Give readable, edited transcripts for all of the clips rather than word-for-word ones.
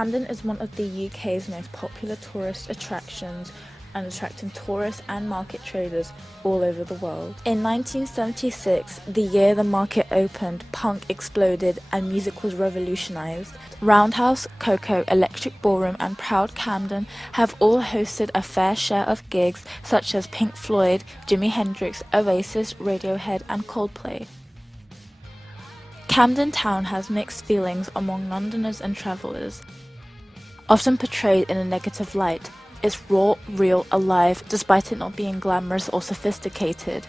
Camden is one of the UK's most popular tourist attractions and attracting tourists and market traders all over the world. In 1976, the year the market opened, punk exploded and music was revolutionised. Roundhouse, Coco, Electric Ballroom and Proud Camden have all hosted a fair share of gigs such as Pink Floyd, Jimi Hendrix, Oasis, Radiohead and Coldplay. Camden Town has mixed feelings among Londoners and travellers. Often portrayed in a negative light, it's raw, real, alive, despite it not being glamorous or sophisticated.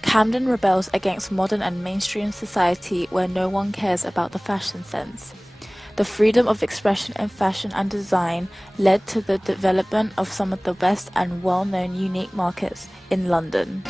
Camden rebels against modern and mainstream society where no one cares about the fashion sense. The freedom of expression in fashion and design led to the development of some of the best and well-known unique markets in London.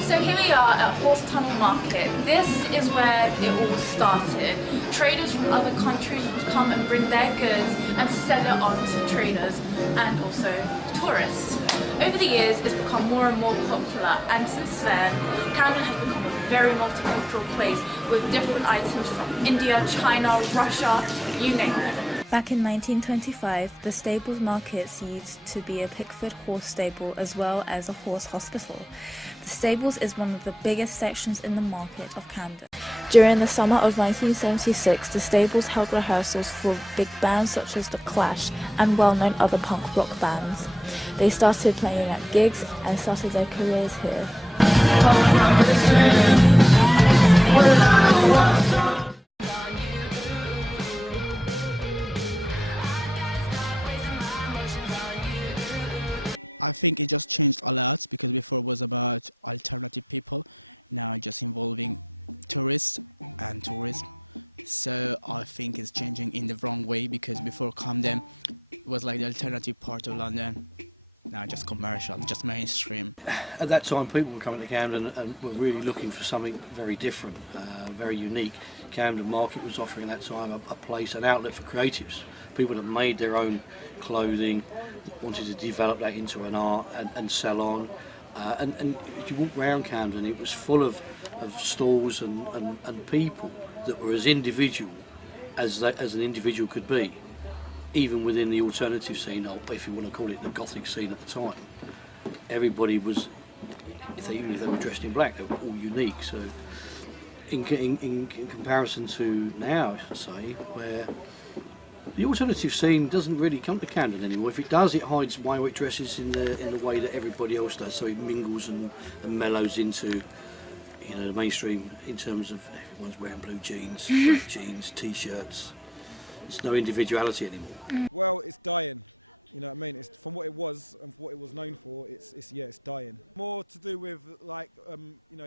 So here we are at Horse Tunnel Market. This is where it all started. Traders from other countries would come and bring their goods and sell it on to traders and also tourists. Over the years it's become more and more popular, and since then Camden has become a very multicultural place with different items from India, China, Russia, you name it. Back in 1925, the stables markets used to be a Pickford horse stable as well as a horse hospital. The stables is one of the biggest sections in the market of Camden. During the summer of 1976, the stables held rehearsals for big bands such as The Clash and well-known other punk rock bands. They started playing at gigs and started their careers here. I think it just changed a lot, because before it was about alternative people, now it's just involving tourists and tourism. So I think it's changing in the wrong way, because before Camden was like the alternative part of London, now just commercial, just mainstream. At that time people were coming to Camden and were really looking for something very different, very unique. Camden Market was offering at that time a place, an outlet for creatives, people that made their own clothing, wanted to develop that into an art and sell on. And if you walk around Camden, it was full of stalls and people that were as individual as an individual could be, even within the alternative scene, or if you want to call it the gothic scene at the time. Everybody was, even if they were dressed in black, they were all unique. So in comparison to now, I should say, where the alternative scene doesn't really come to Camden anymore. If it does, it hides why it dresses in the way that everybody else does. So it mingles and mellows into, the mainstream in terms of everyone's wearing blue jeans, black jeans, t-shirts. There's no individuality anymore. Well, it's dying. You know what I mean? It's from what it was and for what it was known for. It's dying. More to do with like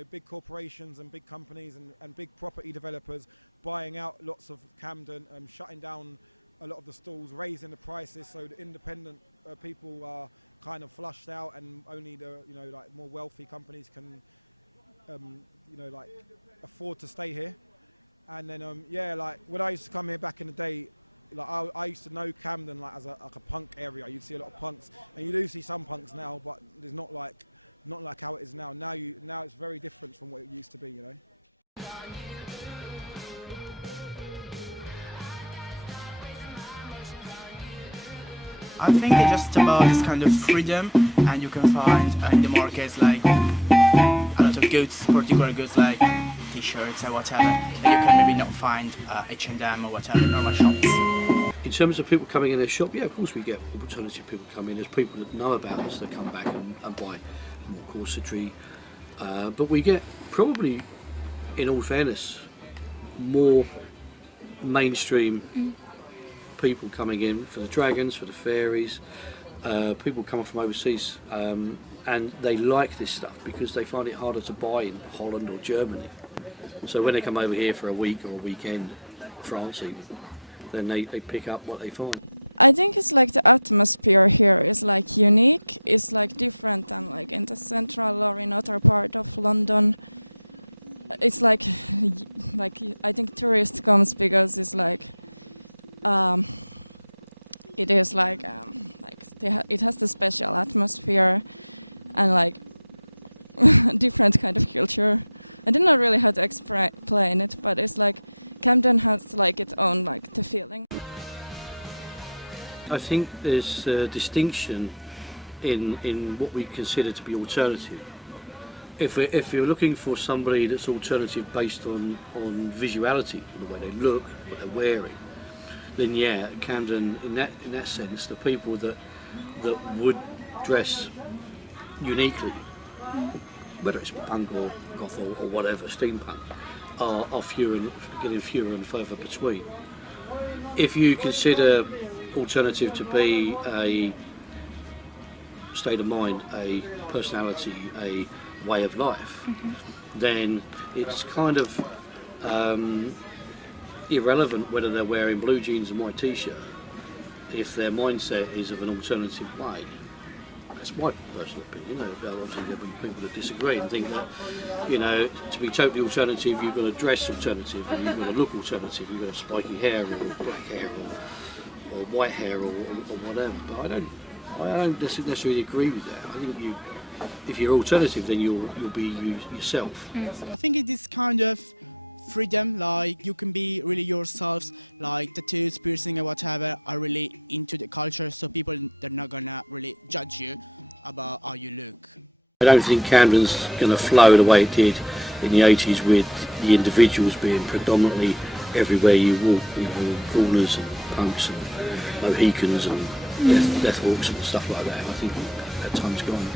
big corporations and big companies and big property developers buying out lots of Camden, shutting down a lot of the stalls, raising the prices, so the independent people are kind of flushed out, and only the more wealthy companies can afford to stay here. And then like when I used to come here back in the day, like I used to know Camden like as a punk area. You'd see a lot of punks, and you do see some punks now, but there's not like how it is now. Now it's very different from what it used to be, I think it's just about this kind of freedom, and you can find in the markets like a lot of goods, particular goods like t-shirts or whatever, that you can maybe not find H&M or whatever, normal shops. In terms of people coming in their shop, yeah, of course we get alternative people come in. There's people that know about us that come back and buy more corsetry. But we get, probably, in all fairness, more mainstream people coming in for the dragons, for the fairies, people coming from overseas, and they like this stuff because they find it harder to buy in Holland or Germany. So when they come over here for a week or a weekend, France even, then they pick up what they find. I think it's like the atmosphere here is like unique. It's like different than like in the central or in other part of London. It's like I think tourists comes because it's like it is like it has the special atmosphere and like different kind of culture. I don't know really how to explain it, but it's like Camden has like its own like the feeling. I think there's a distinction in what we consider to be alternative. If you're looking for somebody that's alternative based on visuality, the way they look, what they're wearing, then yeah, Camden in that sense, the people that would dress uniquely, whether it's punk or goth or whatever, steampunk, are getting fewer and further between. If you consider alternative to be a state of mind, a personality, a way of life, then it's kind of irrelevant whether they're wearing blue jeans and white t-shirt if their mindset is of an alternative way. That's my personal opinion. Obviously there'll be people that disagree and think that, to be totally alternative you've got to dress alternative and you've got to look alternative, you've got to have spiky hair or black hair or white hair or whatever. But I don't necessarily agree with that. I think if you're alternative, then you'll be yourself. I think it is kind of freedom, like you can be really yourselves, like tattoos, piercing and whatever are really into the culture, so people, they're not gonna really judge you about how you look. I don't think Camden's going to flow the way it did in the 80s with the individuals being predominantly everywhere you walk, corners and punks and Mohicans and Deathhawks and stuff like that. I think that time's gone.